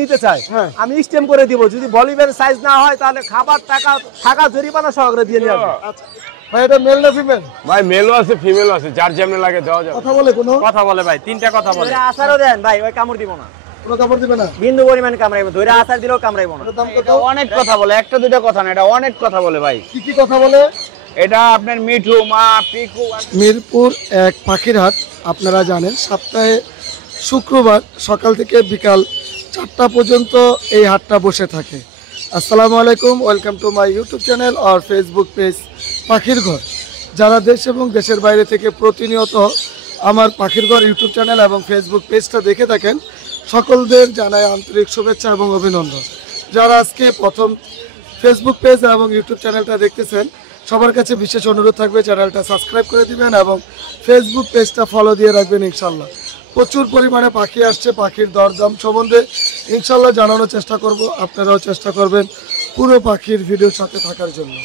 নিতে চায় আমি স্টেম করে দিব, যদি বলিবের সাইজ না হয় তাহলে খাবার টাকা টাকা জরিমানা সহকারে দিয়ে নিয়ে আসবো। ভাই এটা মেল না ফিমেল? ভাই মেলও আছে ফিমেলও আছে, যার যেমন লাগে দেওয়া যাবে। কথা বলে কোনো? কথা বলে ভাই, তিনটা কথা বলে। আসারও দেন ভাই, ওই কামড় দিব না, কোনো কামড় দিবে না, বিন্দু পরিমাণ কামড়াইবো, ধরে আসার দিলেও কামড়াইবো না। এটা অনেক কথা বলে, একটা দুইটা কথা না, এটা অনেক কথা বলে ভাই। কি কি কথা বলে? এটা আপনার মিঠু মা পিকু। মিরপুর 1 পাখির হাট আপনারা জানেন সপ্তাহে শুক্রবার সকাল থেকে বিকাল 4টা পর্যন্ত এই হাটটা বসে থাকে। আসসালামু আলাইকুম, welcome to my YouTube channel আর ফেসবুক পেজ পাখির ঘর। যারা দেশ এবং দেশের বাইরে থেকে প্রতিনিয়ত আমার পাখির ঘর ইউটিউব চ্যানেল এবং ফেসবুক পেজটা দেখে থাকেন, সকলদের জানাই আন্তরিক শুভেচ্ছা এবং অভিনন্দন। যারা আজকে প্রথম ফেসবুক পেজ এবং ইউটিউব চ্যানেলটা দেখতেছেন, সবার কাছে বিশেষ অনুরোধ থাকবে চ্যানেলটা সাবস্ক্রাইব করে দিবেন এবং ফেসবুক পেজটা ফলো দিয়ে রাখবেন। ইনশাল্লাহ প্রচুর পরিমাণে পাখি আসছে, পাখির দরদাম সম্বন্ধে ইনশাল্লাহ জানানোর চেষ্টা করব, আপনারাও চেষ্টা করবেন পুরো পাখির ভিডিওর সাথে থাকার জন্য।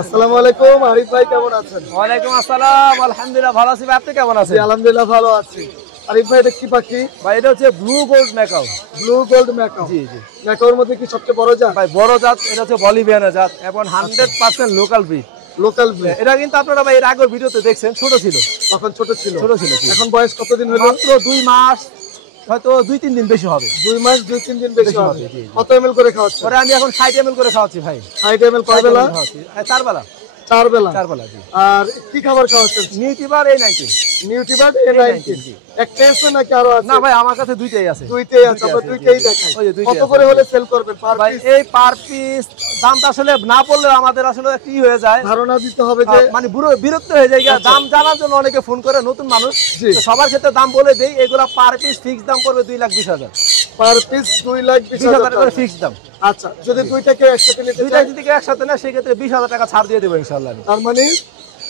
আসসালামু আলাইকুম, আরিফ ভাই কেমন আছেন? ওয়ালাইকুম আসসালাম, আলহামদুলিল্লাহ ভালো আছি ভাই, আপনি কেমন আছেন? আলহামদুলিল্লাহ ভালো আছি। আরিফ ভাই এটা কি পাখি? ভাই এটা হচ্ছে blue gold macaw. Blue gold macaw? জি জি। ম্যাকাওর মধ্যে কি সবচেয়ে বড় জাত? ভাই বড় জাত, এটা হচ্ছে বলিভিয়ানের জাত এবং 100% লোকাল ব্রিড। Local breed. এটা কিন্তু আপনারা ভাই এর আগের ভিডিওতে দেখছেন, ছোট ছিল, তখন ছোট ছিল। এখন এখন বয়স কতদিন হলো? মাত্র 2 মাস, হয়তো 2-3 দিন বেশি হবে। 2 মাস 2-3 দিন বেশি হবে। জি, জি। কত ml করে খাওয়াচ্ছেন? পরে আমি এখন 60 ml করে খাওয়াচ্ছি ভাই। 60 ml কয় বেলা? 4 বেলা। 4 বেলা। 4 বেলা জি। আর কি খাবার খাওয়াচ্ছেন? নিউট্রিবার A90। নিউট্রিবার্ড A90 একটা আছে নাকি আরো আছে? না ভাই আমার কাছে দুইটাই আছে। দুইটাই আছে, আমরা দুইটাই দেখাই। ওই যে দুইটাই কত আছে। করে হলে সেল করবেন পার ভাই পিস? এই পার পিস দামটা আসলে না বললে আমাদের আসলে কি হয়ে যায়, ধারণা দিতে হবে যে মানে বিরক্ত হয়ে যায়। দাম জানার জন্য অনেকে ফোন করে, নতুন মানুষ, জি। তো সবার ক্ষেত্রে দাম বলে দেই। এগুলা পার পিস ফিক্স দাম পড়বে 2,20,000। পার পিস 2,20,000 করে ফিক্স দাম। আচ্ছা, যদি দুইটাকে একসাথে নিতে দুইটা চাই যদি কেউ একসাথে না, সেই ক্ষেত্রে 20,000 টাকা ছাড় দিয়ে দেবো ইনশাআল্লাহ। তার মানে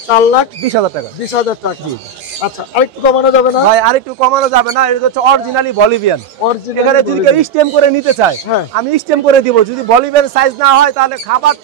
4,20,000 টাকা। 20,000 টাকা। আচ্ছা, আরেকটু কমানো যাবে না? ভাই আরেকটু কমানো যাবে না, এটা হচ্ছে অরিজিনালি বলিভিয়ান। এখানে যদি কেউ স্টেম করে নিতে চায় আমি স্টেম করে দিব, যদি বলিভিয়ান সাইজ না হয় তাহলে খাবার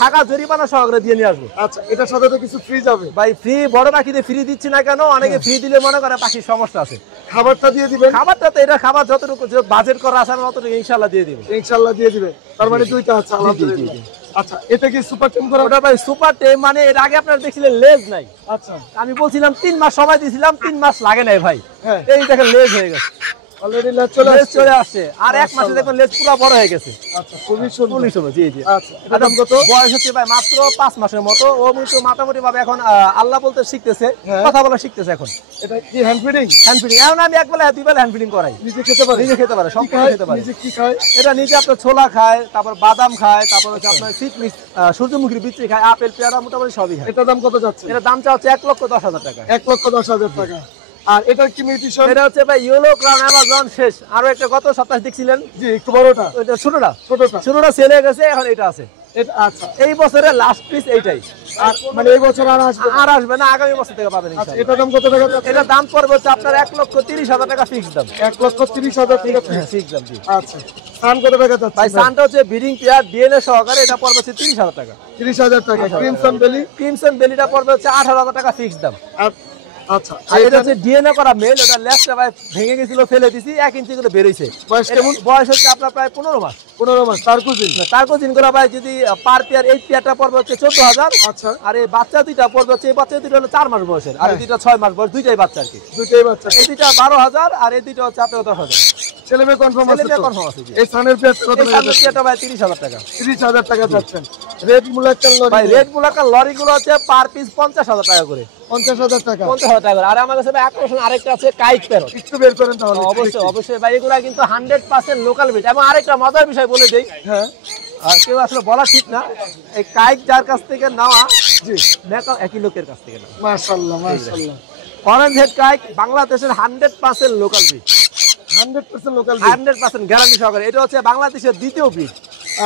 টাকা জরিমানা সহকারে দিয়ে নিয়ে আসবো। আচ্ছা, এটার সাথে তো কিছু ফ্রি যাবে? ভাই ফ্রি, বড় পাখিতে ফ্রি দিচ্ছি না কেন, অনেকে ফ্রি দিলে মনে করে পাখির সমস্যা আছে। খাবারটা দিয়ে দিবেন? খাবারটা তো এটা খাবার যতটুকু বাজেট করা আছে আমি ততটুকু ইনশাআল্লাহ দিয়ে দিব। ইনশাআল্লাহ দিয়ে দিবেন। তার মানে দুইটা আছে আলহামদুলিল্লাহ। আচ্ছা, এটা কি সুপার টেম করা? ওটা ভাই সুপার টেম, মানে এর আগে আপনারা দেখছিলেন লেজ নাই। আচ্ছা, আমি বলছিলাম 3 মাস সময় দিয়েছিলাম, 3 মাস লাগে নাই ভাই। হ্যাঁ। এই দেখেন লেজ হয়ে গেছে, অলরেডি লেজ চলে আসছে, আর 1 মাসে দেখবেন লেজ পুরো বড় হয়ে গেছে। আচ্ছা, খুবই সুন্দর। জি জি। আচ্ছা, এটা দাম কত? বয়স হচ্ছে ভাই মাত্র 5 মাসের মতো। ও মোটামুটি ভাবে এখন আল্লাহ বলতে শিখতেছে, কথা বলা শিখতেছে এখন। এটা কি হ্যান্ড ফিডিং? হ্যান্ড ফিডিং এখন আমি 1 বেলা 2 বেলা হ্যান্ড ফিডিং করাই। নিজে খেতে পারে? নিজে খেতে পারে, সম্পূর্ণ খেতে পারে। নিজে কি খায়? এটা নিজে আপনার ছোলা খায়, তারপর বাদাম খায়, তারপর হচ্ছে আপনার সিটমিক্স, সূর্যমুখীর বিচি খায়, আপেল পেয়ারা মোটামুটি সবই খায়। এটা দাম কত যাচ্ছে? এটা দাম চাচ্ছে 1,10,000 টাকা। 1,10,000 টাকা। আর এটা কি মিউটেশন? এটা হচ্ছে ভাই ইয়েলো ক্রাউন অ্যামাজন শেষ। আরো একটা গত সপ্তাহে দেখছিলেন, জি, একটু বড়টা। ওইটা ছোটটা ছোটটা সেল হয়ে গেছে, এখন এটা আছে। এটা আচ্ছা, এই বছরের লাস্ট পিস এইটাই। আর মানে এই বছর আর আসবে না, আগামী বছর থেকে পাবেন আচ্ছা, ইনশাআল্লাহ। এটা দাম কত টাকা যাচ্ছে? এটা দাম পড়বে হচ্ছে আপনার 1,30,000 টাকা ফিক্স দাম। 1,30,000 টাকা ফিক্স দাম জি। আচ্ছা, সান কত টাকা যাচ্ছে? ভাই সানটা হচ্ছে ব্রিডিং পেয়ার ডিএনএ সহকারে, এটা পড়বে হচ্ছে 30,000 টাকা। 30,000 টাকা। ক্রিমসন বেলি? ক্রিমসন বেলিটা পড়বে হচ্ছে 18,000 টাকা ফিক্স দাম। আচ্ছা, আর এটা হচ্ছে ডিএনএ করা মেল, এটা লেজটা ভাই ভেঙে গেছিল, ফেলে দিছি, 1 ইঞ্চি করে বেরিয়েছে। বয়স কেমন? বয়স হচ্ছে আপনার প্রায় 15 মাস। 15 মাস। টার্কুজিন? টার্কোজিন করে ভাই যদি পার পেয়ার, এই পেয়ারটা পড়বে হচ্ছে 14,000। আচ্ছা, আর এই বাচ্চা দুইটা পড়বে হচ্ছে, এই বাচ্চা দুইটা হলো 4 মাস বয়সের, আর এই দুইটা 6 মাস বয়স, দুইটাই বাচ্চা আর কি। দুইটাই বাচ্চা। এই দুইটা 12,000 আর এই দুইটা হচ্ছে আপনার 10,000। ছেলে মেয়ে কনফার্ম আছে? ছেলে মেয়ে confirm আছে, জি। এই সানের পেয়ারটা কত টাকা যাচ্ছে? এটা ভাই 30,000 টাকা। 30,000 টাকা যাচ্ছেন। Red moluccan lory? ভাই রেড মুলাক্কাল লরি গুলো হচ্ছে পার পিস 50,000 টাকা করে। 50,000 টাকা। 50,000 টাকা। আর আমার কাছে ভাই আকর্ষণ আরেকটা আছে, কাইট প্যারট। একটু বের করেন তাহলে। অবশ্যই ভাই, এগুলা কিন্তু 100% লোকাল ব্রিড। এবং আরেকটা মজার বিষয় বলে দেই, হ্যাঁ, আর কেউ আসলে বলা ঠিক না, এই কাইট যার কাছ থেকে নেওয়া, জি, মেকাও একই লোকের কাছ থেকে নেওয়া। মাশাআল্লাহ মাশাআল্লাহ। অরেঞ্জ হেড কাইট বাংলাদেশের 100% লোকাল ব্রিড। 100% লোকাল? 100% গ্যারান্টি সহকারে। এটা হচ্ছে বাংলাদেশের দ্বিতীয় ব্রিড।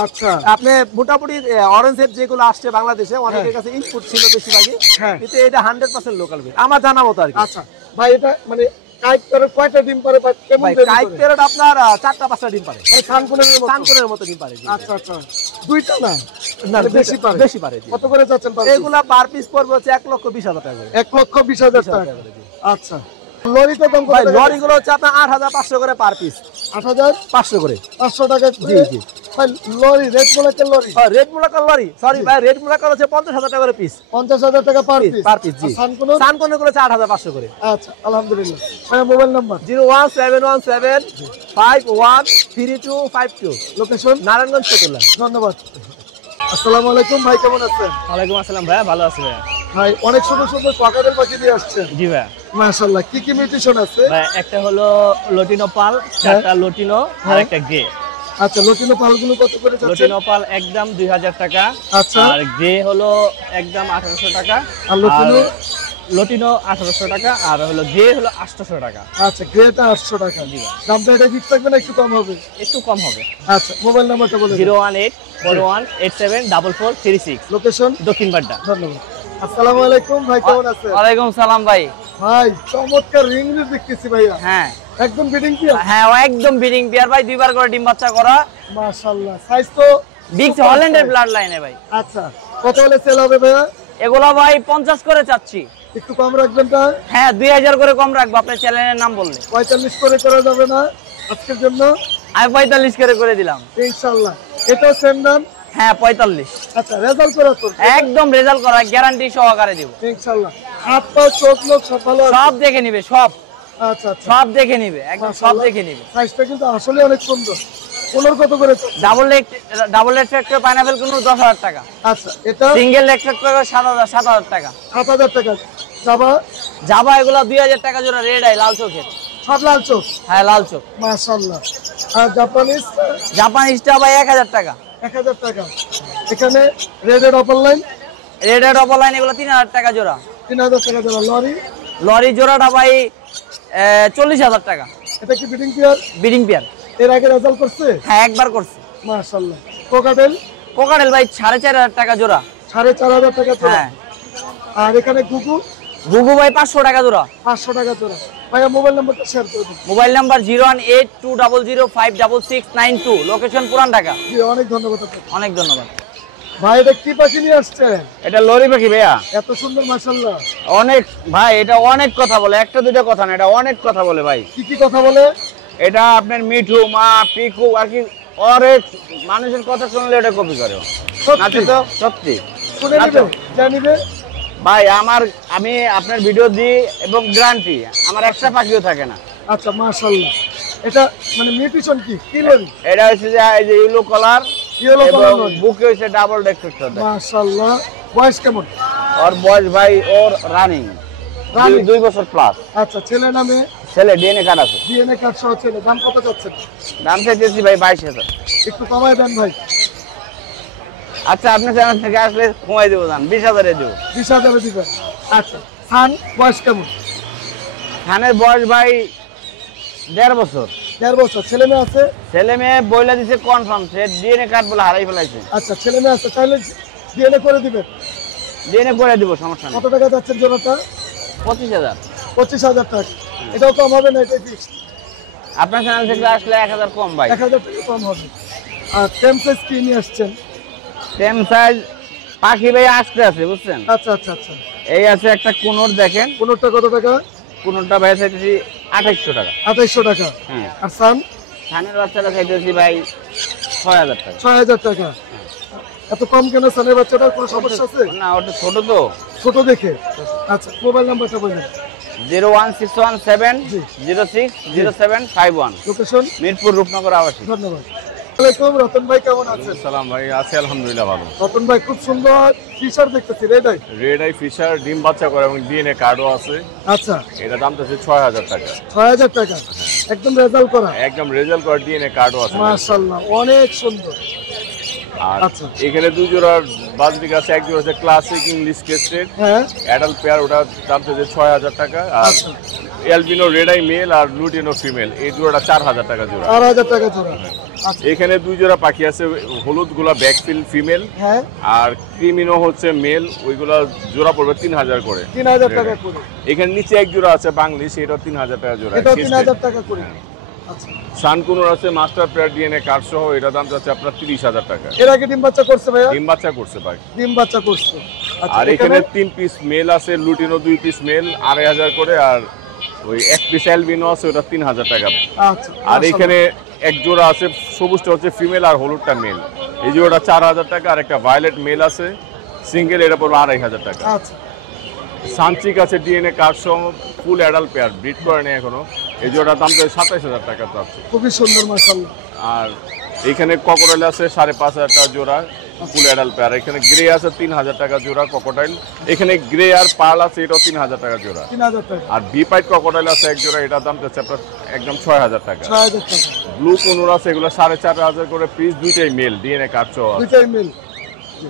আচ্ছা, আপনি মোটামুটি অরেঞ্জ হেড যেগুলো আসছে বাংলাদেশে, অনেকের কাছে ইনপুট ছিল বেশিরভাগই, কিন্তু এটা 100% লোকাল ব্রিড আমার জানা মতো আর কি। আচ্ছা ভাই, এটা মানে কাইট প্যারট কয়টা ডিম পারে? কেমন ডিম? কাইট প্যারট আপনার 4টা-5টা ডিম পারে, মানে সানকুনের মতো ডিম পারে। আচ্ছা আচ্ছা, দুইটা না? না, বেশি পারে। কত করে যাচ্ছেন? এগুলা পার পিস পড়বে হচ্ছে 1,20,000 টাকা করে। 1,20,000 টাকা। আচ্ছা, লরি তো দাম কত ভাই টাকা? লরি গুলো হচ্ছে আপনার 8500 করে পার পিস, 8500 করে। 500 টাকা জি জি। ভাই লরি রেড ব্ল্যাকের লরি রেড মুলাকার লরি, সরি ভাই, রেড মুলাকার হচ্ছে 50000 টাকা করে পিস, 50000 টাকা পার পিস। পার পিস জি। সানকুনো সানকোন গুলো হচ্ছে 8500 করে। আচ্ছা আলহামদুলিল্লাহ। ভাই mobile number 01717513252, location Narayanganj Fatullah. ধন্যবাদ। আসসালামু আলাইকুম ভাই, কেমন আছেন? ওয়ালাইকুম আসসালাম ভাইয়া, ভালো আছি ভাইয়া। ভাই অনেক সুন্দর সুন্দর কাকাদের পাখি দিয়ে আসছেন। জি ভাইয়া। মাশাআল্লাহ, কি কি মিউটেশন আছে? ভাই একটা হলো লটিনো পাল, চারটা লটিনো আর একটা গে। আচ্ছা, লটিনো পালগুলো কত করে যাচ্ছে? লটিনো পাল একদম 2000 টাকা। আচ্ছা। আর গে হলো একদম 1800 টাকা। আর লটিনো? লটিনো 1800 টাকা আর হলো গে হলো 800 টাকা। আচ্ছা, গ্রেটা 800 টাকা। জি ভাই। দামটা এটা ফিক্স থাকবে না একটু কম হবে? একটু কম হবে। আচ্ছা, মোবাইল নাম্বারটা বলে দিন। 01841874436, লোকেশন দক্ষিণ বাড্ডা। ধন্যবাদ। আসসালামু আলাইকুম ভাই, কেমন আছেন? ওয়ালাইকুম সালাম ভাই। ভাই চমৎকার রিং রিং দেখতেছি ভাইয়া। হ্যাঁ একদম বিডিং পিয়া। হ্যাঁ, ও একদম ব্রিডিং পেয়ার ভাই, দুইবার করে ডিম বাচ্চা করা। মাশাআল্লাহ, সাইজ তো বিগ হল্যান্ডের ব্লাড লাইনে ভাই। আচ্ছা, কত হলে সেল হবে ভাইয়া? এগুলা ভাই 50 করে চাচ্ছি। একটু কম রাখবেন তা? হ্যাঁ, 2000 করে কম রাখবো আপনার চ্যানেলের নাম বললে। 45 করে করা যাবে না আজকের জন্য? আমি 45 করে দিলাম। ইনশাআল্লাহ। এটাও সেম দাম? হ্যাঁ 45। আচ্ছা, রেজাল্ট করা তো একদম রেজাল্ট করা, গ্যারান্টি সহকারে দিব। ইনশাআল্লাহ। হাত পা চোখ লোক সব ভালো আছে? সব দেখে নিবে, সব আচ্ছা আচ্ছা, সব দেখে নিবে, একদম সব দেখে নিবে। সাইজটা কিন্তু আসলে অনেক সুন্দর। কোনর কত করে চলছে? ডাবল লেগ ট্রাক্টর পাইনাপেল কোনো 10000 টাকা। আচ্ছা, এটা সিঙ্গেল লেগ ট্রাক্টর 7000 টাকা। 7000 টাকা। জাবা জাবা এগুলা 2000 টাকা জোড়া, রেড আই লাল চোখের। সব লাল চোখ? হ্যাঁ লাল চোখ। মাশাআল্লাহ। আর জাপানিজ জাপানিজটা ভাই 1000 টাকা। 1000 টাকা। এখানে রেডের অপার লাইন রেড এর ডবল লাইন এগুলো 3000 টাকা জোড়া। 3000 টাকা জোড়া। লরি লরি জোড়াটা ভাই 40000 টাকা। এটা কি বিডিং পিয়ার? Breeding pair. এর আগে রেজাল্ট করছে? হ্যাঁ একবার করছে। মাশাআল্লাহ। কোকাটেল কোকাটেল ভাই 4500 টাকা জোড়া। 4500 টাকা জোড়া। হ্যাঁ। আর এখানে গুগু গুগু ভাই 500 টাকা জোড়া। 500 টাকা জোড়া। ভাইয়া মোবাইল নাম্বারটা শেয়ার করে দিন। মোবাইল নাম্বার 01820056692, লোকেশন পুরান ঢাকা। জি, অনেক ধন্যবাদ আপনাকে। অনেক ধন্যবাদ। ভাই এটা কি পাখি নিয়ে আসছেন? এটা লরি পাখি ভাইয়া। এত সুন্দর মাশাআল্লাহ। অনেক ভাই, এটা অনেক কথা বলে, একটা দুইটা কথা না, এটা অনেক কথা বলে ভাই। কি কি কথা বলে? এটা আপনার মিঠু মা পিকু আর কি, অনেক মানুষের কথা শুনলে এটা কপি করে। সত্যি তো সত্যি শুনে নিবে, জানিবে ভাই। আমি আপনার ভিডিও দিই এবং গ্যারান্টি আমার একটা পাখিও থাকে না। আচ্ছা, মাশাআল্লাহ। এটা মানে মিউটেশন কি কি লরি? এটা হচ্ছে যে এই যে ইয়েলো কালার, ইয়েলো এবং কালার লরি। বুকে হচ্ছে ডাবল ডেক্টর। মাশাআল্লাহ। বয়স কেমন? ওর বয়স ভাই ওর রানিং Running? 2 বছর প্লাস। আচ্ছা, ছেলে নামে ছেলে ডিএনএ কার্ড আছে। ডিএনএ কার্ড সহ ছেলে। দাম কত যাচ্ছে? দাম চাইতেছি ভাই 22000। একটু কমায় দেন ভাই। আচ্ছা, আপনার চ্যানেল থেকে আসলে কমাই দেবো, দাম 20000 এ দেবো। 20,000 দিবেন। আচ্ছা, সান বয়স কেমন? খানের বয়স ভাই 1.5 বছর। 1.5 বছর। ছেলে মেয়ে আছে? ছেলে মেয়ে বইলা দিছে কনফার্ম, সে ডিএনএ কার্ড বলে হারাই ফেলাইছে। আচ্ছা, ছেলে মেয়ে আছে, তাহলে ডিএনএ করে দিবেন। ডিএনএ করে দিব, সমস্যা নেই। কত টাকা যাচ্ছেন জোড়াটা? 25000। 25,000 টাকা। এটাও কম হবে না? এটাই ফিক্সড? আপনার চ্যানেল থেকে আসলে 1000 কম ভাই। 1000 টাকা কম হবে। আর টেম সাইজ কি নিয়ে আসছেন? টেম সাইজ পাখি ভাই আসতে আছে, বুঝছেন? আচ্ছা আচ্ছা আচ্ছা। এই আছে একটা কোনর, দেখেন কোনটা কত টাকা? কোনরটা ভাই চাইতেছি 2800 টাকা। 2800 টাকা। হ্যাঁ। আর সান? খানের বাচ্চাটা চাইতেছি ভাই 6000 টাকা। 6000 টাকা। এত কম কেন সানের বাচ্চাটার? কোনো সমস্যা আছে? না, ওটা ছোট তো। ছোট দেখে। আচ্ছা, মোবাইল নাম্বারটা বলুন। 01617060751, লোকেশন? মিরপুর রূপনগর আবাসিক। ধন্যবাদ। আসসালামু আলাইকুম, রতন ভাই কেমন আছেন? সালাম ভাই, আছে আলহামদুলিল্লাহ ভালো। রতন ভাই খুব সুন্দর ফিশার দেখতেছি, red eye. Red eye fisher ডিম বাচ্চা করে এবং ডিএনএ কার্ডও আছে। আচ্ছা, এটা দাম আছে 6000 টাকা। 6000 টাকা। একদম রেজাল্ট করা। একদম রেজাল্ট করা ডিএনএ কার্ডও আছে। মাশাআল্লাহ, অনেক সুন্দর। আর আচ্ছা। এখানে দুই জোড়ার বাজরিক আছে, এক জোড়া আছে ক্লাসিক ইংলিশ কেস্টেড হ্যাঁ। অ্যাডাল্ট পেয়ার, ওটা দাম আছে 6000 টাকা। আর আচ্ছা, অ্যালবিনো রেড আই মেল আর লুটিনো ফিমেল, এই জোড়াটা 4000 টাকা জোড়া। 4000 টাকা জোড়া। আচ্ছা, এখানে দুই জোড়া পাখি আছে, হলুদ গুলা ব্যাকফিল ফিমেল হ্যাঁ। আর ক্রিমিনো হচ্ছে মেল, ওইগুলা জোড়া পড়বে 3000 করে। 3000 টাকা করে। এখানে নিচে এক জোড়া আছে বাংলি, সেটাও 3000 টাকা জোড়া। এটাও 3000 টাকা করে। আচ্ছা, সানকুনোর আছে মাস্টার পেয়ার ডিএনএ কার্ড সহ, এটা দাম যাচ্ছে আপনার 30000 টাকা। এর আগে ডিম বাচ্চা করছে ভাইয়া? ডিম বাচ্চা করছে ভাই। ডিম বাচ্চা করছে। আচ্ছা, আর এখানে 3 পিস মেল আছে, লুটিনো 2 পিস মেল 2500 করে, আর ওই এক পিস অ্যালবিনো আছে ওটা 3000 টাকা। আচ্ছা, আর এখানে এক জোড়া আছে, সবুজটা হচ্ছে ফিমেল আর হলুদটা মেল। এই জোড়াটা 4000 টাকা। আর একটা ভায়োলেট মেল আছে সিঙ্গেল, এটা পড়বে 2500 টাকা। আচ্ছা, সানচিক আছে ডিএনএ কার্ড সহ, ফুল অ্যাডাল্ট পেয়ার, ব্রিড করে নেই এখনো। এই জোড়ার দাম তো 27000 টাকা আছে। খুবই সুন্দর মাশাআল্লাহ। আর এখানে ককোডাইল আছে 5500 টাকা জোড়া, ফুল অ্যাডাল্ট পেয়ার। এখানে গ্রে আছে 3000 টাকা জোড়া ককোডাইল। এখানে গ্রে আর পার্ল আছে, এটাও 3000 টাকা জোড়া। 3000 টাকা। আর বিপাইট ককোডাইল আছে এক জোড়া, এটার দাম যাচ্ছে আপনার একদম 6000 টাকা। 6000 টাকা। ব্লু কোনুর আছে, এগুলো 4500 করে পিস, দুইটাই মেল ডিএনএ কার্ড সহ। দুইটাই মিল।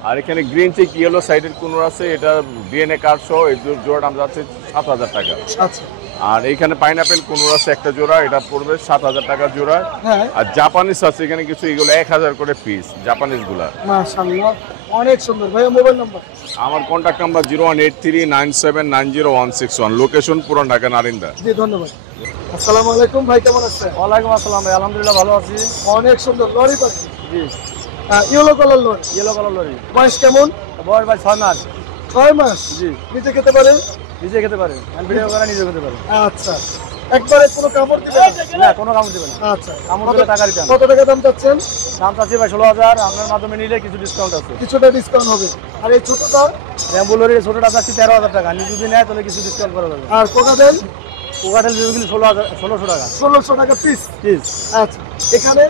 আর এখানে গ্রিন চেক ইয়েলো সাইডের কোনুর আছে, এটা ডিএনএ কার্ড সহ। এই জোড়ার দাম যাচ্ছে 7000 টাকা। আচ্ছা, আর এইখানে পাইনাপেল কোনুর আছে একটা জোড়া, এটা পড়বে 7000 টাকা জোড়া। হ্যাঁ, আর জাপানিজ আছে এখানে কিছু, এগুলো 1000 করে পিস জাপানিজ গুলা। মাশাআল্লাহ অনেক সুন্দর। ভাইয়া মোবাইল নাম্বার? আমার কন্ট্যাক্ট নাম্বার 01839790161, লোকেশন পুরান ঢাকা নারিন্দা। জি ধন্যবাদ। আসসালামু আলাইকুম ভাই, কেমন আছেন? ওয়ালাইকুম আসসালাম ভাই, আলহামদুলিল্লাহ ভালো আছি। অনেক সুন্দর লরি পাখি, জি, yellow colour lory. Yellow colour lory. বয়স কেমন? বয়স ভাই 6 মাস। 6 মাস। জি, নিজে খেতে পারে? নিজে খেতে পারে, আমি ভিডিও করে নিজে খেতে পারে। আচ্ছা, একবারে কোনো কামড় দিবে না? না, কোনো কামড় দিবে না। আচ্ছা, কামড় দিলে টাকা রিটার্ন। কত টাকা দাম চাচ্ছেন? দাম চাচ্ছি ভাই 16000, আপনার মাধ্যমে নিলে কিছু ডিসকাউন্ট আছে। কিছুটা ডিসকাউন্ট হবে। আর এই ছোটটা? র্যাম্বো লরির ছোটটা চাচ্ছি 13000 টাকা, আপনি যদি নেয় তাহলে কিছু ডিসকাউন্ট করা যাবে। আর কোকাটেল? কোকাটেল যেগুলি 1600 টাকা 1600 টাকা পিস। পিস। আচ্ছা, এখানে?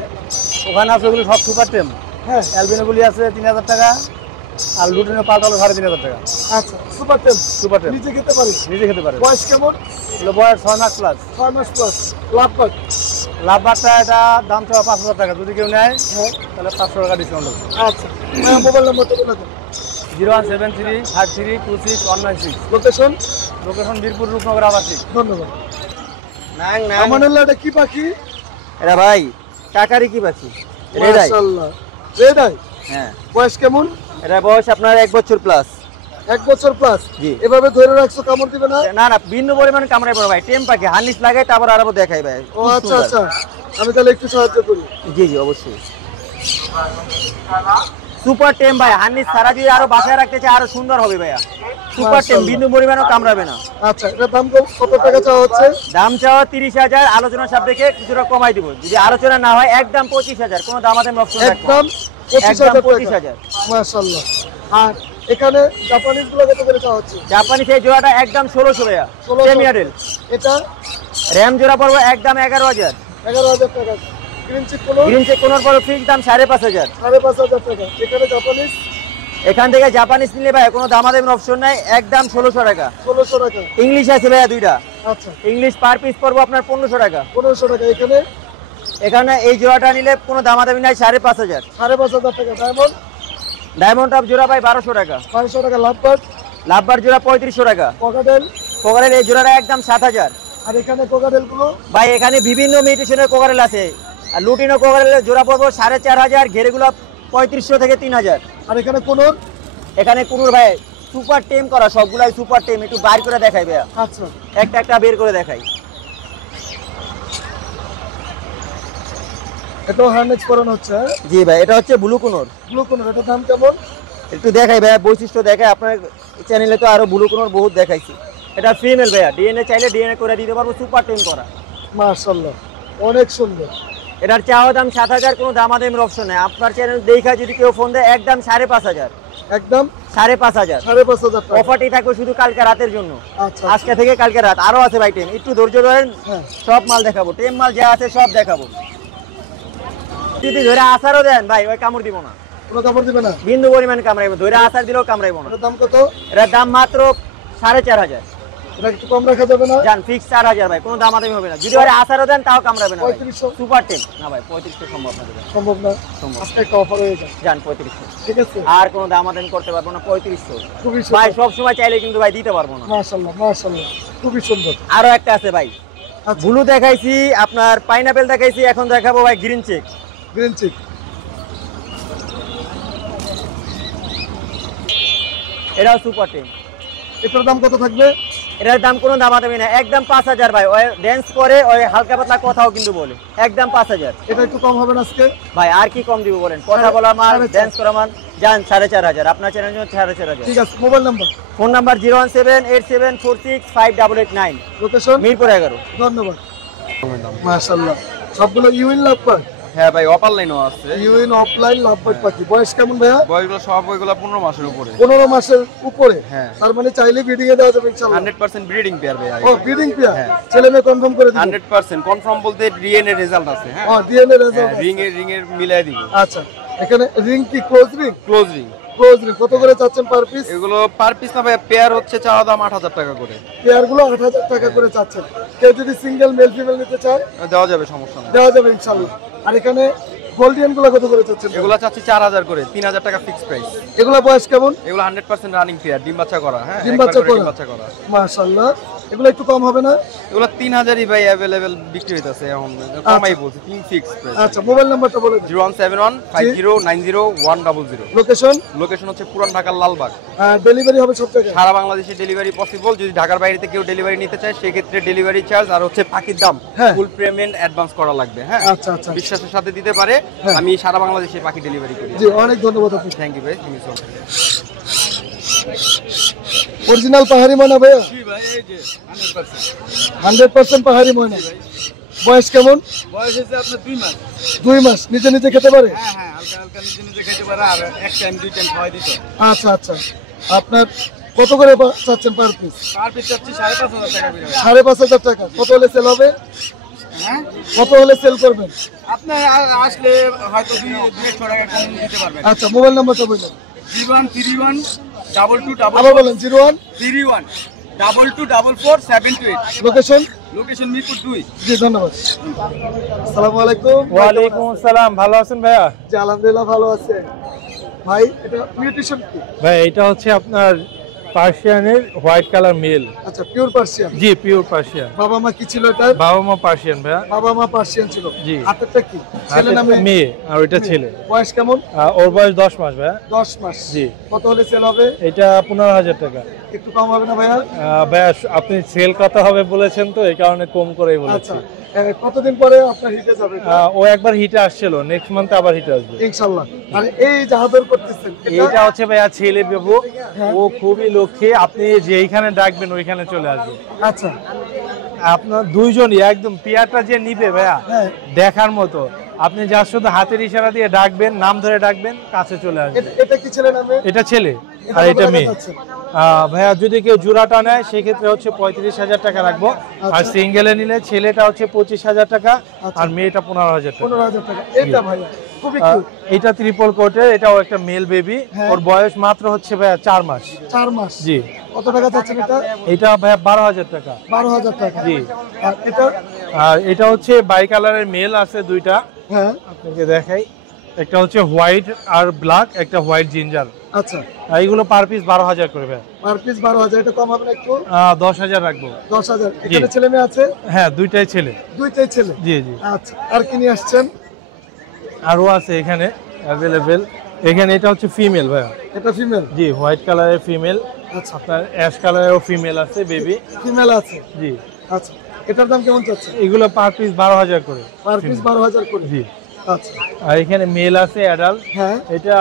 ওখানে আছে ওগুলি সব সুপার টেম। হ্যাঁ, অ্যালবিনোগুলি আছে 3000 টাকা, আর লুটিনের পাল্টা হলো 3500 টাকা। আচ্ছা, সুপার টেম। সুপার টেম নিজে খেতে পারে? নিজে খেতে পারে। বয়স কেমন? এগুলো বয়স 6 মাস প্লাস। 6 মাস প্লাস। লাভবাদ? লাভবারটা এটা দাম চাওয়া 5000 টাকা, যদি কেউ নেয় হ্যাঁ, তাহলে 500 টাকা ডিসকাউন্ট হবে। আচ্ছা। মোবাইল নাম্বারটা বলে দেন। 01735326196। লোকেশন? লোকেশন বীরপুর রূপনগর আবাসিক। ধন্যবাদ। নাং নাং আমানুল্লাহ, এটা কি পাখি? এটা ভাই টাকারই কি পাখি, রেড আই। মাশাআল্লাহ, রেড আই। হ্যাঁ, বয়স কেমন? এটা বয়স আপনার 1 বছর প্লাস। 1 বছর প্লাস। জি। এভাবে ধরে রাখছো, কামড় দিবে না? না না, ভিন্ন পরিমাণে কামড়াই পড়ে ভাই, টেম পাখি হার্নিশ লাগাই তারপর আরো দেখাই ভাই। ও আচ্ছা আচ্ছা, আমি তাহলে একটু সাহায্য করি। জি জি অবশ্যই। সুপার টেম ভাই, হার্নিশ সারা যদি আরো বাসায় রাখতে চাই আরো সুন্দর হবে ভাইয়া। সুপার টেম, মাশাআল্লাহ। ভিন্ন পরিমাণেও কামড়াবে না। আচ্ছা, এটার দাম কত টাকা চাওয়া হচ্ছে? দাম চাওয়া 30000, আলোচনা সাপেক্ষে কিছুটা কমাই দিব। যদি আলোচনা না হয় একদম 25000, কোনো দামাদামি অপশন রাখবো না। একদম 25000 টাকা। 25000। মাশাআল্লাহ। আর এখানে জাপানিজ গুলো কত করে চাওয়া হচ্ছে? জাপানি সেই জোড়াটা একদম 1600 ভাইয়া, 1600 সেমি অ্যাডাল্ট। এটা র্যাম জোড়া পড়বে একদম 11000। 11000 টাকা। গ্রিন চিক কোন? গ্রিন চেক কোনোর পর ফিক্স দাম 5500। 5500 টাকা। এখানে জাপানিজ এখান থেকে জাপানিজ নিলে ভাই কোনো দামাদামির অপশন নাই, একদম 1600 টাকা। 1600 টাকা। ইংলিশ আছে ভাইয়া দুইটা, আচ্ছা, ইংলিশ পার পিস পড়বো আপনার 1500 টাকা। 1500 টাকা। এখানে এখানে এই জোড়াটা নিলে কোনো দামাদামি নাই, 5500। 5500 টাকা। ডায়মন্ড? ডায়মন্ড অফ জোড়া ভাই 1200 টাকা। 500 টাকা। লাভবার্ড? লাভবার জোড়া 3500 টাকা। কোকাটেল? কোকারেল এই জোড়াটা একদম 7000। আর এখানে কোকাটেল গুলো? ভাই এখানে বিভিন্ন মিউটেশনের কোকারেল আছে, আর লুটিনো কোকারেলের জোড়া পড়বো 4500, ঘেরেগুলো 3500 থেকে 3000। আর এখানে কোনোর? এখানে কোনোর ভাই সুপার টেম করা, সবগুলাই সুপার টেম। একটু বার করে দেখাই ভাইয়া, আচ্ছা, একটা একটা বের করে দেখাই। এটাও হার্নেজ করানো হচ্ছে। হ্যাঁ, জি ভাই, এটা হচ্ছে ব্লু কোনোর। ব্লু কোনোর, এটার দাম কেমন? একটু দেখাই ভাইয়া, বৈশিষ্ট্য দেখাই। আপনার চ্যানেলে তো আরো ব্লু কোনোর বহুত দেখাইছি। এটা ফিমেল ভাইয়া, ডিএনএ চাইলে ডিএনএ করে দিতে পারবো, সুপার টেম করা। মাশাআল্লাহ, অনেক সুন্দর। এটার চাওয়া দাম 7000, কোনো দামাদামির অপশন নেই। আপনার চ্যানেল দেখা যদি কেউ ফোন দেয় একদম 5500। একদম 5500। 5500 টাকা। অফারটি থাকবে শুধু কালকে রাতের জন্য। আচ্ছা, আজকে থেকে কালকে রাত আরো আছে ভাই টেম, একটু ধৈর্য ধরেন, হ্যাঁ। সব মাল দেখাবো। টেম মাল যা আছে সব দেখাবো। যদি ধরে আসারও দেন ভাই, ওই কামড় দিব না, কোনো কাপড় দিবে না? বিন্দু পরিমাণ কামড়াইবো। ধরে আসার দিলেও কামড়াইবো না। এটার দাম কত? এটার দাম মাত্র 4500। এটা একটু কম রাখা যাবে না? জান ফিক্স 4000 ভাই, কোনো দামাদামি হবে না। যদি ভাই আসারও দেন তাও কামড়াবে না। 3500? সুপার টেম না ভাই, 3500 সম্ভব না দেবেন। সম্ভব না? সম্ভব। আজকে একটা অফার হয়ে যায়। জান 3500, ঠিক আছে, আর কোনো দামাদামি করতে পারবো না। 3500 খুবই ভাই, সুন্দর। সব সময় চাইলে কিন্তু ভাই দিতে পারবো না। মাশাআল্লাহ, মাশাআল্লাহ, খুবই সুন্দর। আরো একটা আছে ভাই, আচ্ছা, ব্লু দেখাইছি, আপনার পাইনাপেল দেখাইছি, এখন দেখাবো ভাই গ্রিন চেক। Green cheek. এটাও সুপার টেম। এটার দাম কত থাকবে? এটার দাম কোনো দামাদামি না, একদম 5000 ভাই। ওই ড্যান্স করে, ওই হালকা পাতলা কথাও কিন্তু বলে, একদম 5000। এটা একটু কম হবে না আজকে? ভাই আর কি কম দিব বলেন, কথা বলা মান, সাড়ে চার। ড্যান্স করা মান। যান 4500, আপনার চ্যানেলের জন্য 4500। ঠিক আছে, mobile number? Phone number 01787465889, location Mirpur 11। ধন্যবাদ। মাশাআল্লাহ, সবগুলো ইউইন লাভবার্ড? হ্যাঁ ভাই, অপার লাইনও আছে। ইউইন অফলাইন লাভবার্ড পাখি। বয়স কেমন ভাইয়া? বয়সগুলো সব বইগুলো 15 মাসের উপরে। 15 মাসের উপরে? হ্যাঁ। তার মানে চাইলে ব্রিডিং এ দেওয়া যাবে ইনশাআল্লাহ? 100% ব্রিডিং পেয়ার ভাই। ও, ব্রিডিং পেয়ার। হ্যাঁ। ছেলে মেয়ে কনফার্ম করে দিবেন? 100% কনফার্ম বলতে ডিএনএ রেজাল্ট আছে। হ্যাঁ, ও, ডিএনএ রেজাল্ট। রিং এর মিলাই দিব। আচ্ছা, এখানে রিং কি close ring? Close ring. Close ring কত করে চাচ্ছেন পার পিস? এগুলো পার পিস না ভাই, পেয়ার হচ্ছে চাওয়া দাম 8000 টাকা করে। পেয়ার গুলো 8000 টাকা করে চাচ্ছেন। কেউ যদি সিঙ্গেল মেল ফিমেল নিতে চায় দেওয়া যাবে, সমস্যা নেই। দেওয়া যাবে ইনশাআল্লাহ। আর এখানে গোল্ডিয়ান গুলো কত করে চাচ্ছেন? এগুলো চাচ্ছি 4000 করে, 3000 টাকা ফিক্সড প্রাইস। এগুলো বয়স কেমন? এগুলো 100% রানিং পেয়ার, ডিম বাচ্চা করা। হ্যাঁ, ডিম বাচ্চা করা। ডিম বাচ্চা করা। মাশাআল্লাহ, এগুলো একটু কম হবে না? এগুলো 3000ই ভাই अवेलेबल বিক্রি হইতাছে এখন, কমাই বলছি, 3 ফিক্সড প্রাইস। আচ্ছা, মোবাইল নাম্বারটা বলে দিন। 01715090100। লোকেশন? লোকেশন হচ্ছে পুরান ঢাকার লালবাগ। ডেলিভারি হবে সব জায়গায়? সারা বাংলাদেশে ডেলিভারি পসিবল। যদি ঢাকার বাইরে থেকে কেউ ডেলিভারি নিতে চায় সেক্ষেত্রে ডেলিভারি চার্জ আর হচ্ছে পাখির দাম হ্যাঁ। ফুল পেমেন্ট অ্যাডভান্স করা লাগবে। হ্যাঁ, আচ্ছা আচ্ছা, বিশ্বাসের সাথে দিতে পারে। হ্যাঁ। আমি সারা বাংলাদেশে পাখি ডেলিভারি করি। জি, অনেক ধন্যবাদ আপনাকে। থ্যাংক ইউ ভাই, thank you so much. Original পাহাড়ি ময়না ভাইয়া? জি ভাই, এই যে 100%। 100% পাহাড়ি ময়না। বয়স কেমন? বয়স হচ্ছে আপনার 2 মাস। 2 মাস। নিজে নিজে খেতে পারে? হ্যাঁ হ্যাঁ, হালকা হালকা নিজে নিজে খেতে পারে, আর এক টাইম 2 টাইম খাওয়াই দিতে। আচ্ছা আচ্ছা, আপনার কত করে চাচ্ছেন পার পিস? পার পিস চাচ্ছি 5500 টাকা করে। 5500 টাকা। কত হলে সেল হবে? হ্যাঁ, কত হলে সেল করবেন? আপনি আসলে হয়তো 200 টাকা কম দিতে পারবেন। আচ্ছা, মোবাইল নাম্বারটা বলুন। 0131 22 আবার বলেন। 01 31 2244 728। লোকেশন? লোকেশন মিরপুর 2। জি, ধন্যবাদ। আসসালামু আলাইকুম। ওয়ালাইকুম আসসালাম, ভালো আছেন ভাইয়া? জি, আলহামদুলিল্লাহ ভালো আছে। ভাই, এটা নিউট্রিশন কি? ভাই এটা হচ্ছে আপনার পার্সিয়ানের হোয়াইট কালার মেল। আচ্ছা, পিওর পার্সিয়ান? জি, পিওর পার্সিয়ান। বাবা মা কি ছিল এটার? বাবা মা পার্সিয়ান ভাইয়া। বাবা মা পার্সিয়ান ছিল। জি। হাতেরটা কি? ছেলে না মেয়ে? মেয়ে, আর ওইটা ছেলে। বয়স কেমন? ওর বয়স 10 মাস ভাইয়া। 10 মাস। জি। কত হলে সেল হবে? এটা 15000 টাকা। একটু কম হবে না ভাইয়া? ভাইয়া আপনি সেল কত হবে বলেছেন তো, এই কারণে কম করেই বলেছি। আচ্ছা, কতদিন পরে আপনার হিটে যাবে? ও একবার হিটে আসছিল, নেক্সট মান্থে আবার হিটে আসবে ইনশাআল্লাহ। আর এই জাহাদর করতেছেন, এইটা হচ্ছে ভাইয়া ছেলে বাবু। ও খুবই লক্ষ্মী, আপনি যেইখানে ডাকবেন ওইখানে চলে আসবে। আচ্ছা, আপনার দুইজনই একদম পেয়ারটা যে নিবে ভাইয়া হ্যাঁ। দেখার মতো। আপনি যা শুধু হাতের ইশারা দিয়ে ডাকবেন, নাম ধরে ডাকবেন, কাছে চলে আসবে। এটা কি ছেলে নামে? এটা ছেলে আর এটা মেয়ে। ভাইয়া যদি কেউ জোড়াটা নেয় সেক্ষেত্রে হচ্ছে 35000 টাকা রাখবো। আর সিঙ্গেলে নিলে ছেলেটা হচ্ছে 25000 টাকা আর মেয়েটা 15000 টাকা। 15000 টাকা। এটা ভাইয়া খুবই কিউট। এটা ট্রিপল কোটের, এটাও একটা মেল বেবি। হ্যাঁ। ওর বয়স মাত্র হচ্ছে ভাইয়া 4 মাস। 4 মাস। জি। কত টাকা চাচ্ছেন এটা? এটা ভাইয়া 12000 টাকা। 12000 টাকা। জি। আর এটা? আর এটা হচ্ছে বাই কালারের মেল আছে দুইটা, হ্যাঁ, আপনাকে দেখাই। একটা হচ্ছে হোয়াইট আর ব্ল্যাক, একটা হোয়াইট জিঞ্জার। আচ্ছা, এইগুলো পার পিস 12000 করে ভাইয়া। Per piece 12000। এটা কম হবে না একটু? 10000 রাখবো। 10000। এখানে ছেলে মেয়ে আছে? হ্যাঁ, দুইটাই ছেলে। দুইটাই ছেলে? জি জি। আচ্ছা, আর কি নিয়ে আসছেন? আরও আছে এখানে অ্যাভেলেবেল। এখানে এটা হচ্ছে ফিমেল ভাইয়া। এটা ফিমেল? জি, হোয়াইট কালারের ফিমেল। আচ্ছা, আপনার অ্যাশ কালারেরও ফিমেল আছে বেবি। ফিমেল আছে? জি। আচ্ছা, এটার দাম কেমন চাচ্ছেন? এগুলো পার পিস 12000 করে। পার পিস 12000 করে? জি। আচ্ছা, আর এখানে মেল আছে অ্যাডাল্ট। হ্যাঁ। এটা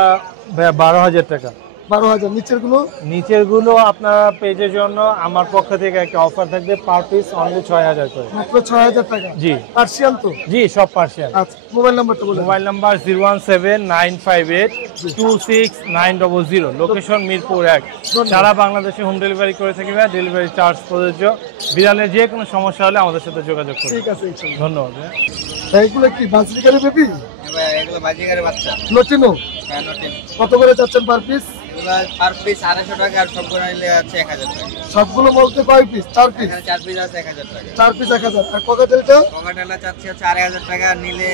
ভাইয়া 12000 টাকা। 12000। নিচের গুলো? নিচের গুলো আপনার পেজের জন্য আমার পক্ষ থেকে একটা অফার থাকবে, পার পিস অনলি 6000 করে। মাত্র 6000 টাকা? জি। পার্সিয়ান তো? জি, সব পার্সিয়ান। আচ্ছা, মোবাইল নাম্বারটা বলুন। Mobile number 01795826900। লোকেশন মিরপুর 1। সারা বাংলাদেশে হোম ডেলিভারি করে থাকি ভাই, ডেলিভারি চার্জ প্রযোজ্য। বিড়ালের যে কোনো সমস্যা হলে আমাদের সাথে যোগাযোগ করুন। ঠিক আছে, ইনশাআল্লাহ। ধন্যবাদ। এইগুলো কি বাজিকারের বেবি? এগুলো বাজিগারের বাচ্চা। লটিনো? হ্যাঁ, নটিন। কত করে চাচ্ছেন পার পিস? এগুলো পার পিস 250 টাকা, আর সবগুলো নিলে আছে 1000 টাকা। সবগুলো বলতে কয় পিস? 4 পিস? এখানে 4 পিস আছে 1000 টাকা। 4 পিস 1000। আর ককাটেলটা? কোকাটেলা চাচ্ছি 4000 টাকা, আর নিলে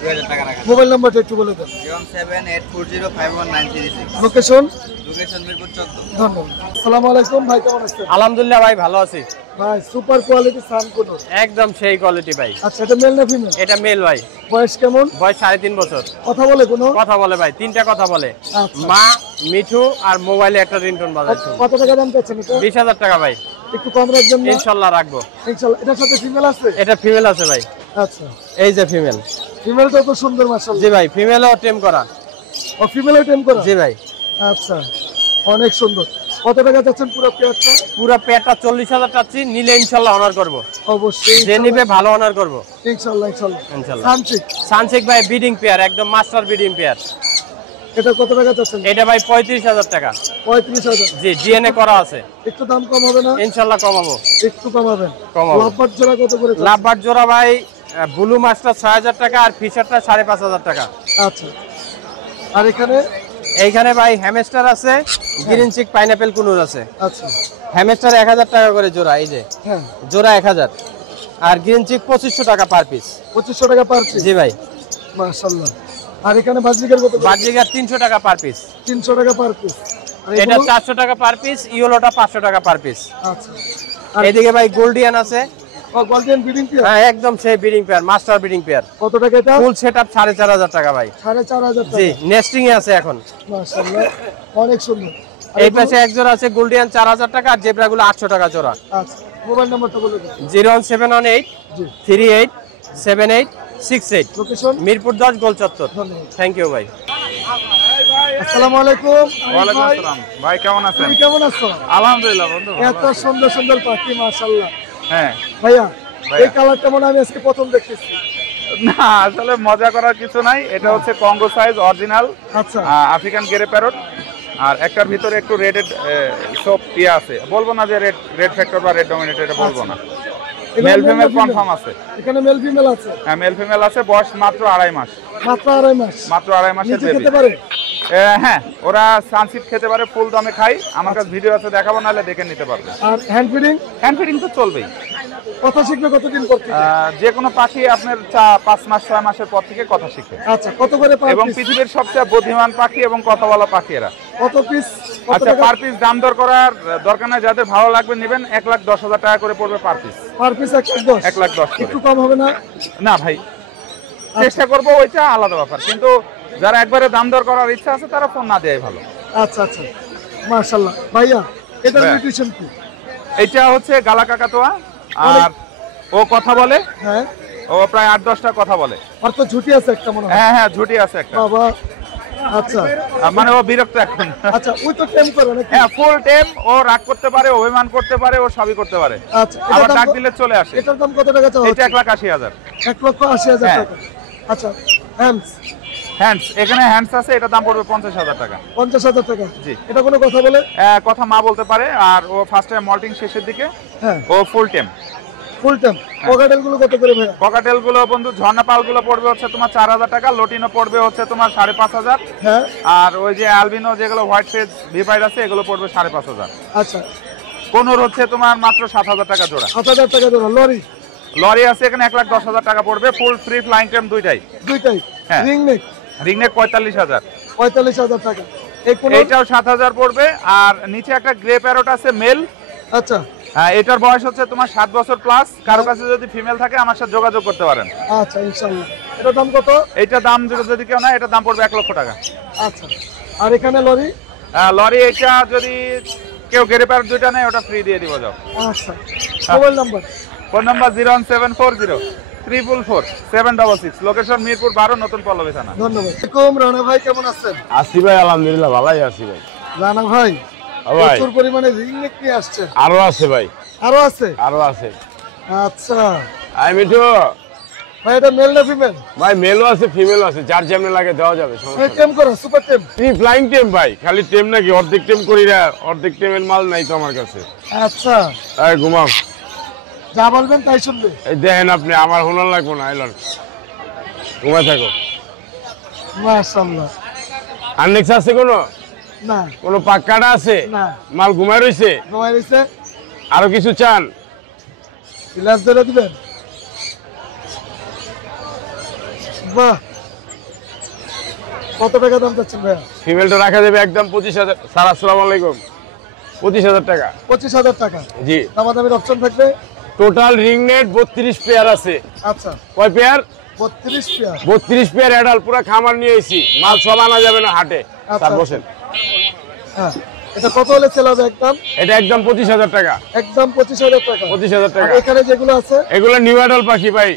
2000 টাকা রাখা। মোবাইল নাম্বারটা একটু বলে দেন। 07840519336। লোকেশন? লোকেশন মিরপুর 14। ধন্যবাদ। আসসালামু আলাইকুম ভাই, কেমন আছেন? আলহামদুলিল্লাহ ভাই, ভালো আছি। ভাই, সুপার কোয়ালিটি সানকুনো। একদম সেই কোয়ালিটি ভাই। আচ্ছা, এটা মেল না ফিমেল? এটা মেল ভাই। বয়স কেমন? বয়স 3.5 বছর। কথা বলে কোনো? কথা বলে ভাই, 3টা কথা বলে। আচ্ছা। মা, মিঠু আর মোবাইলে একটা রিংটোন বাজাচ্ছে। কত টাকা দাম চাচ্ছেন এটা? 20000 টাকা ভাই। একটু কম রাখবেন না? ইনশাআল্লাহ রাখবো। ইনশাআল্লাহ। এটার সাথে ফিমেল আছে? এটা ফিমেল আছে ভাই। আচ্ছা, এই যে ফিমেল। ফিমেলটা তো সুন্দর মাশাআল্লাহ। জি ভাই, ফিমেলও টেম করা। ও ফিমেল টেম করা? জি ভাই। আচ্ছা, অনেক সুন্দর। কত টাকা যাচ্ছেন পুরো পেয়ারটা? পুরো পেয়ারটা 40,000 চাচ্ছি, নিলে ইনশাআল্লাহ অনার করব। অবশ্যই যে নিবে ভালো অনার করব ইনশাআল্লাহ। ইনশাআল্লাহ। ইনশাআল্লাহ। সানচিক সানচিক ভাই ব্রিডিং পেয়ার, একদম মাস্টার ব্রিডিং পেয়ার। এটা কত টাকা যাচ্ছেন? এটা ভাই 35,000 টাকা। 35,000? জি, ডিএনএ করা আছে। একটু দাম কম হবে না? ইনশাআল্লাহ কমাবো। একটু কমাবেন? কমাবো। লাভবাট জোড়া কত করে? লাভবাট জোড়া ভাই ব্লু মাস্টার 6,000 টাকা আর ফিশারটা 5,500 টাকা। আচ্ছা, আর এখানে? এইখানে ভাই হ্যামস্টার আছে, গ্রিন চিক পাইনাপেল কুনুর আছে। আচ্ছা, হ্যামস্টার 1000 টাকা করে জোড়া, এই যে হ্যাঁ জোড়া 1000, আর গ্রিন চিক 2500 টাকা পার পিস। 2500 টাকা পার পিস? জি ভাই। মাশাআল্লাহ। আর এখানে বাজরিকার কত? বাজরিকার 300 টাকা পার পিস। 300 টাকা পার পিস। এটা 400 টাকা পার পিস, ইয়েলোটা 500 টাকা পার পিস। আচ্ছা, এইদিকে ভাই গোল্ডিয়ান আছে। ও গোল্ডেন ব্রিডিং পেয়ার? হ্যাঁ, একদম সেই breeding pair, master breeding pair. কত টাকা এটা? ফুল সেটআপ 4,500 টাকা ভাই। 4,500 টাকা? জি, নেস্টিং এ আছে এখন। মাশাআল্লাহ, অনেক সুন্দর। এই পাশে এক জোড়া আছে গোল্ডিয়ান 4,000 টাকা, আর জেব্রাগুলো 800 টাকা জোড়া। আচ্ছা, মোবাইল নাম্বারটা বলে দিন। 01718 জি। 387868। লোকেশন? মিরপুর 10 গোল চত্বর। ধন্যবাদ। থ্যাংক ইউ ভাই। আসসালামু আলাইকুম। ওয়ালাইকুম আসসালাম ভাই, কেমন আছেন? তুমি কেমন আছো? আলহামদুলিল্লাহ বন্ধু। এত সুন্দর সুন্দর পাখি, মাশাআল্লাহ। হ্যাঁ ভাইয়া, এই কালারটা মনে হয় আমি আজকে প্রথম দেখতেছি। না, আসলে মজা করার কিছু নাই, এটা হচ্ছে কঙ্গো সাইজ অরিজিনাল আচ্ছা, আফ্রিকান গেরে প্যারট। আর একটার ভিতরে একটু রেডেড সব ইয়ে আছে, বলবো না যে রেড ফ্যাক্টর বা রেড ডমিনেট, এটা বলবো না। মেল ফিমেল কনফার্ম আছে। এখানে মেল ফিমেল আছে? হ্যাঁ, মেল ফিমেল আছে, বয়স মাত্র 2.5 মাস। মাত্র 2.5 মাস? মাত্র 2.5 মাসের নিচে বেবি। খেতে পারে? হ্যাঁ, ওরা সানসিট খেতে পারে, ফুল দমে খাই। আমার কাছে ভিডিও আছে, দেখাবো, নাহলে দেখে নিতে পারবে। আর হ্যান্ড ফিডিং? হ্যান্ড ফিডিং তো চলবেই। কথা শিখবে কতদিন করতে? যে কোনো পাখি আপনার 5 মাস 6 মাসের পর থেকে কথা শিখে। আচ্ছা, কত করে পার এবং পিস? পৃথিবীর সবচেয়ে বুদ্ধিমান পাখি এবং কথা বলা পাখি এরা। কত পিস? আচ্ছা, পার পিস দাম দর করার দরকার নাই, যাদের ভালো লাগবে নেবেন। 1,10,000 টাকা করে পড়বে পার পিস। Per piece 1,10,000? 1,10,000 করে। একটু কম হবে না? না ভাই, চেষ্টা করবো, ওইটা আলাদা ব্যাপার। কিন্তু যারা একবারে দাম দর করার ইচ্ছা আছে তারা ফোন না দেয় ভালো। আচ্ছা আচ্ছা, মাশাআল্লাহ। ভাইয়া, এটার হ্যাঁ। নিউট্রিশন কি? এটা হচ্ছে গালা কাকাতোয়া, আর ও কথা বলে। হ্যাঁ, ও প্রায় 8-10টা কথা বলে। আর তো ঝুটি আছে একটা মনে হয়? হ্যাঁ হ্যাঁ, ঝুটি আছে একটা। বাবা, আচ্ছা মানে ও বিরক্ত এখন। আচ্ছা, ওই তো টেম করে নাকি? হ্যাঁ, ফুল টাইম। ও রাগ করতে পারে, অভিমান করতে পারে, ও সবই করতে পারে। আচ্ছা, আবার ডাক দিলে চলে আসে। এটার দাম কত টাকা চাওয়া এটা হচ্ছে? 1,80,000। 1,80,000 হ্যাঁ। টাকা। আচ্ছা, হ্যান্ডস? হ্যান্ডস, এখানে হ্যান্ডস আছে, এটা দাম পড়বে 50,000 টাকা। 50,000 টাকা? জি। এটা কোনো কথা বলে? কথা মা বলতে পারে, আর ও ফার্স্ট টাইম মল্টিং শেষের দিকে। হ্যাঁ, ও ফুল টাইম। Full time. পকেটেল গুলো কত করে ভাইয়া? ককাটেল গুলো বন্ধু, ঝর্ণা পাল গুলো পড়বে হচ্ছে তোমার 4,000 টাকা, লটিনো পড়বে হচ্ছে তোমার 5,500, হ্যাঁ, আর ওই যে অ্যালবিনো যেগুলো হোয়াইট ফেজ ভিপাইড আছে এগুলো পড়বে 5,500। আচ্ছা, কোনোর হচ্ছে তোমার মাত্র 7,000 টাকা জোড়া। 7,000 টাকা জোড়া। লরি? লরি আছে এখানে 1,10,000 টাকা পড়বে, ফুল ফ্রি ফ্লাইং টাইম দুইটাই। দুইটাই? হ্যাঁ। Ring neck? রিংনেক 45,000। 45,000 টাকা। এই কোন? এইটাও 7,000 পড়বে। আর নিচে একটা গ্রে প্যারট আছে মেল। আচ্ছা হ্যাঁ, এটার বয়স হচ্ছে তোমার 7 বছর প্লাস। কারো কাছে যদি ফিমেল থাকে আমার সাথে যোগাযোগ করতে পারেন। আচ্ছা, ইনশাআল্লাহ। এটার দাম কত? এইটার দাম যদি কেউ না, এটার দাম পড়বে 1 লক্ষ টাকা। আচ্ছা, আর এখানে লরি? লরি এটা যদি কেউ গেরে প্যারট দুইটা নেয়, ওটা ফ্রি দিয়ে দিব যাও। আচ্ছা, mobile number? Phone number 01740-344-766। Location Mirpur 12, নতুন পল্লবী থানা। ধন্যবাদ। আসসালামু আলাইকুম। রানা ভাই কেমন আছেন? আসি ভাই, আলহামদুলিল্লাহ ভালোই আছি ভাই। রানা ভাই, ভাই প্রচুর পরিমাণে রিং নেক নিয়ে আসছে। আরো আছে ভাই, আরো আছে? আরো আছে। আচ্ছা আই মিঠু ভাই, এটা মেল না ফিমেল? ভাই, মেলও আছে ফিমেলও আছে, যার যেমন লাগে দেওয়া যাবে, সমস্যা নেই। টেম করা সুপার টেম? তুমি ফ্লাইং টেম ভাই, খালি টেম নাকি? অর্ধেক টেম করি না, অর্ধেক টেমের মাল নাই তো আমার কাছে। আচ্ছা, এই ঘুমাও, যা বলবেন তাই শুনবে। এই দেখেন আপনি, আমার হুনার লাগবো না, আইলন ঘুমাই থাকো। মাশাআল্লাহ। আর নেক্সট আছে কোনো? না কোনো পাক্কাটা আছে? না, মাল ঘুমাই রয়েছে। ঘুমাই রয়েছে। আরো কিছু চান? গ্লাস ধরে দিবেন? বাহ, কত টাকা দাম চাচ্ছেন ভাইয়া? ফিমেলটা রাখা যাবে একদম 25,000। স্যার আসসালামু আলাইকুম। 25,000 টাকা। 25,000 টাকা? জি। দামাদামির অপশন থাকবে? টোটাল রিং নেট 32 পেয়ার আছে। আচ্ছা, কয় পেয়ার? 32 পেয়ার। 32 পেয়ার অ্যাডাল, পুরো খামার নিয়ে এসেছি, মাল সব আনা যাবে না হাটে। স্যার বসেন। হ্যাঁ, এটা কত হলে সেল হবে একদম? এটা একদম 25,000 টাকা। একদম 25,000 টাকা? 25,000 টাকা। আর এখানে যেগুলো আছে? এগুলো নিউ অ্যাডাল পাখি ভাই,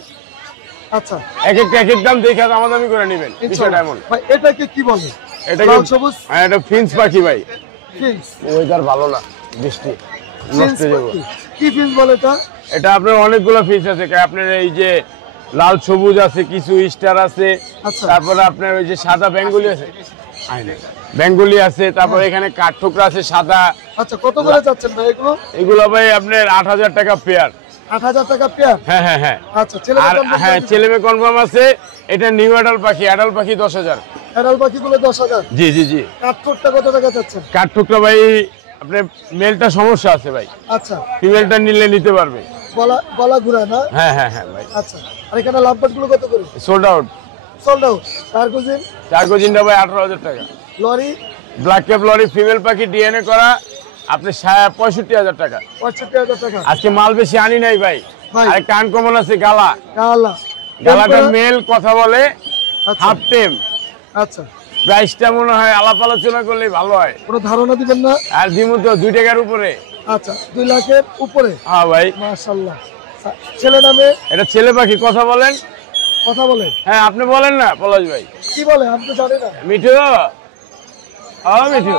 আচ্ছা, এক এক দাম দেখে দামাদামি করে নেবেন। বিষয়টা এমন ভাই, এটাকে কি বলে? এটা লাল সবুজ হ্যাঁ এটা ফিন্স পাখি ভাই। ফিন্স ওয়েদার ভালো না, বৃষ্টি নষ্ট হয়ে যাবে। কি ফিন্স বলে এটা? এটা আপনার অনেকগুলো ফিন্স আছে, আপনার এই যে লাল সবুজ আছে, কিছু স্টার আছে, আচ্ছা। তারপরে আপনার ওই যে সাদা বেঙ্গলি আছে, বেঙ্গলি আছে, তারপরে এখানে কাঠঠোকরা আছে সাদা। আচ্ছা, কত করে যাচ্ছেন ভাই এগুলো? এগুলো ভাই আপনার 8,000 টাকা পেয়ার। 8,000 টাকা পেয়ার? হ্যাঁ হ্যাঁ হ্যাঁ। আচ্ছা, ছেলে আর হ্যাঁ ছেলে মেয়ে কনফার্ম আছে। এটা নিউ অ্যাডাল্ট পাখি, অ্যাডাল্ট পাখি 10,000। অ্যাডাল্ট পাখিগুলো 10,000? জি জি জি। কাঠঠোকরা কত টাকা যাচ্ছেন? কাঠঠোকরা ভাই আপনার মেলটা সমস্যা আছে ভাই, আচ্ছা, ফিমেলটা নিলে নিতে পারবে। গলা ঘুরা না? হ্যাঁ হ্যাঁ হ্যাঁ ভাই। আচ্ছা, আর এখানে লাভবার্ড গুলো কত করে? Sold out. Sold out. কার্গোজিন? কার্গোজিনটা ভাই 18,000 টাকা। Lory? Black cap lory female পাখি ডিএনএ করা আপনি 65,000 টাকা। 65,000 টাকা। আজকে মাল বেশি আনি নাই ভাই। ভাই। আর কান কমন আছে গালা, কালা গালাটা মেল কথা বলে, আচ্ছা হাফ টেম। আচ্ছা, প্রাইসটা মনে হয় আলাপ আলোচনা করলে ভালো হয়। কোনো ধারণা দিবেন না? আর দিমু তো 2 টাকার উপরে। আচ্ছা, 2 লাখের উপরে? হ্যাঁ ভাই। মাশাআল্লাহ। ছেলে নামে? এটা ছেলে পাখি, কথা বলেন। কথা বলে? হ্যাঁ আপনি বলেন না পলাশ ভাই। কি বলে আমি তো জানি না। মিঠু, মিঠু।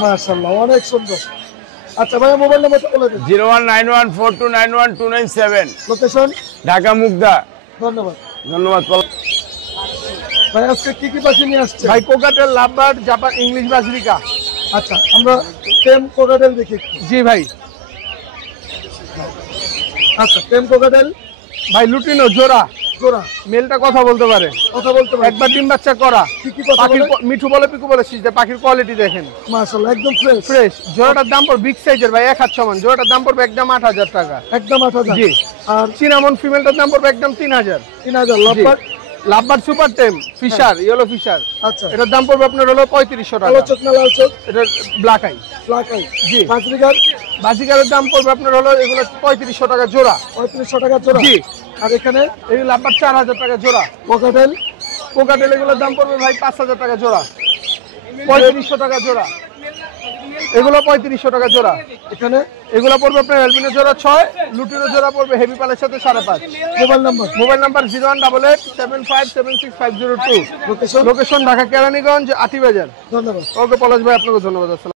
মাশাআল্লাহ, অনেক সুন্দর। আচ্ছা ভাই, মোবাইল নাম্বারটা বলে দিন। 019142912997। লোকেশন? ঢাকা মুগদা। ধন্যবাদ। ধন্যবাদ পলাশ ভাই, আজকে কি পাখি নিয়ে আসছে? ভাই কোকাটেল, লাভবার্ড, জাপান ইংলিশ বাজরিকা। আচ্ছা, আমরা টেম কোকাটেল দেখি। জি ভাই। আচ্ছা, টেম কোকাটেল ভাই লুটিনো জোড়া, জোড়া, মেলটা কথা বলতে পারে, কথা বলতে পারে, একবার ডিম বাচ্চা করা। কি কি কথা পাখির বলে? মিঠু বলে, পিকু বলে, সিজদা। পাখির কোয়ালিটি দেখেন, মাশাআল্লাহ, একদম ফ্রেশ। ফ্রেশ। জোড়াটার দাম পড়বে বিগ সাইজের ভাই, 1 হাত সমান। জোড়াটার দাম পড়বে একদম 8,000 টাকা। একদম 8,000? জি। আর সিনামন ফিমেলটার দাম পড়বে একদম 3,000। 3,000? লাভবার্ড? লাভবার্ড সুপার টেম ফিশার, ইয়েলো ফিশার। আচ্ছা, এটার দাম পড়বে আপনার হলো 3500 কালো টাকা। চোখ না লাল চোখ? এটা ব্ল্যাক আই। Black eye? জি। বাজরিগার? বাজিকারের দাম পড়বে আপনার হলো এগুলো 3500 টাকা জোড়া। 3500 টাকা জোড়া? জি। আর এখানে এই লাভবার্ড 4,000 টাকা জোড়া। কোকাটেল? কোকাটেল এগুলোর দাম পড়বে ভাই 5,000 টাকা জোড়া। 3500 টাকা জোড়া। এগুলো 3500 টাকা জোড়া। এখানে এগুলো পড়বে আপনার অ্যালবিনো জোড়া 6, লুটিনো জোড়া পড়বে হেভি পালের সাথে 5.5। Mobile number? Mobile number 018875766502। Location? Location Dhaka Keraniganj, Atibazar. ধন্যবাদ। ওকে পলাশ ভাই, আপনাকে ধন্যবাদ। আসসালাম।